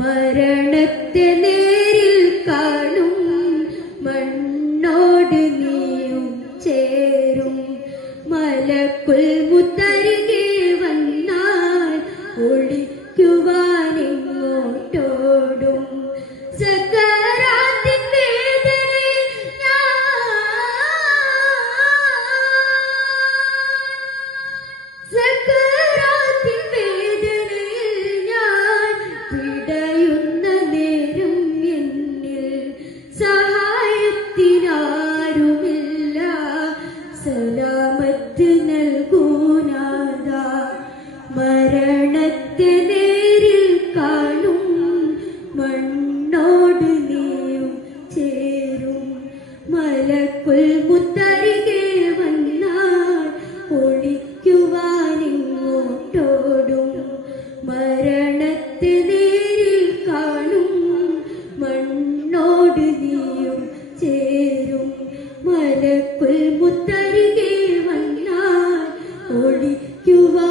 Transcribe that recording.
മരണത്തെ നേരിൽ കാണും മണ്ണോട് നീയും ചേരും. മലക്കുൽ മുത്തരികെ വന്നാൽ ഒളിക്കുവാനെങ്ങോട്ടോടും. സക്കറാത്തിൻ വേദനയിൽ ഞാൻ പിടയുന്ന നേരം എന്നിൽ സഹായത്തിനാരുമില്ല. സലാമത്ത് നൽകൂനാഥാ. മരണത്തെ നേരിൽ കാണും മണ്ണോട് നീയും ചേരും. മലക്കുൽ മുത്തരികെ വന്നാൽ ഒളിക്കുവാനെങ്ങോട്ടോടും. മരണത്തെ നേരിൽ കാണും മണ്ണോട് നീയും ചേരും. മലക്കുൽ മുത്തരികെ വന്നാൽ ഒളിക്കുവാൻ